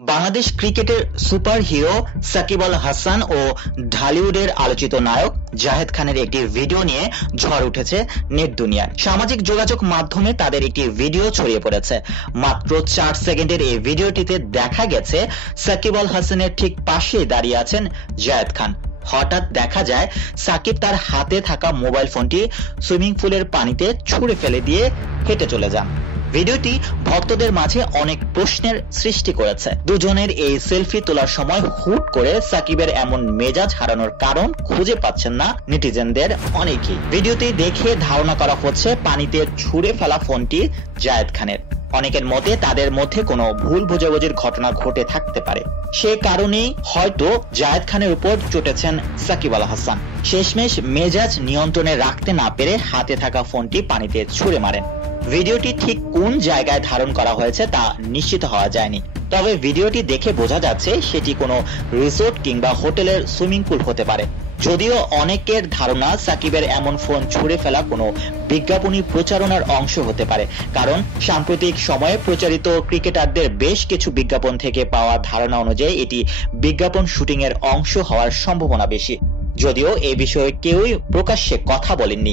বাংলাদেশ ক্রিকেটের super hero Shakib Al Hasan ও ঢালিউডের আলোচিত নায়ক জাহেদ খানের একটি ভিডিও নিয়ে ঝড় উঠেছে নেট দুনিয়ায়। সামাজিক যোগাযোগ মাধ্যমে তাদের একটি ভিডিও ছড়িয়ে পড়েছে। মাত্র 4 সেকেন্ডের এই ভিডিওটিতে দেখা গেছে সাকিব আল হাসানের ঠিক পাশেই দাঁড়িয়ে আছেন জাহেদ খান। হঠাৎ দেখা যায় সাকিব তার হাতে থাকা মোবাইল ফোনটি সুইমিং পুলের পানিতে ছুঁড়ে ফেলে দিয়ে হেঁটে চলে যান। ভিডিওটি ভক্তদের মাঝে অনেক প্রশ্নের সৃষ্টি করেছে। দুজনের এই সেলফি তোলার সময় হুট করে সাকিবের এমন মেজাজ হারানোর কারণ খুঁজে পাচ্ছেন না নেটিজেনদের অনেকেই। ভিডিওটি দেখে ধারণা করা হচ্ছে পানিতে ছুঁড়ে ফেলা ফোনটি জাহেদ খানের। অনেকের মতে তাদের মধ্যে কোনো ভুল বোঝাবুঝির ঘটনা ঘটে থাকতে পারে, সে কারণেই হয়তো জাহেদ খানের উপর চটেছেন সাকিব আল হাসান। শেষমেশ মেজাজ নিয়ন্ত্রণে রাখতে না পেরে হাতে থাকা ফোনটি পানিতে ছুঁড়ে মারেন। ভিডিওটি ঠিক কোন জায়গায় ধারণ করা হয়েছে তা নিশ্চিত হওয়া যায়নি, তবে ভিডিওটি দেখে বোঝা যাচ্ছে সেটি কোনো রিসোর্ট কিংবা হোটেলের সুইমিং পুল হতে পারে। যদিও অনেকের ধারণা সাকিবের এমন ফোন ছুঁড়ে ফেলা কোনো বিজ্ঞাপনী প্রচারণার অংশ হতে পারে, কারণ সাম্প্রতিক সময়ে প্রচারিত ক্রিকেটারদের বেশ কিছু বিজ্ঞাপন থেকে পাওয়া ধারণা অনুযায়ী এটি বিজ্ঞাপন শুটিং এর অংশ হওয়ার সম্ভাবনা বেশি। যদিও এ বিষয়ে কেউই প্রকাশ্যে কথা বলেননি।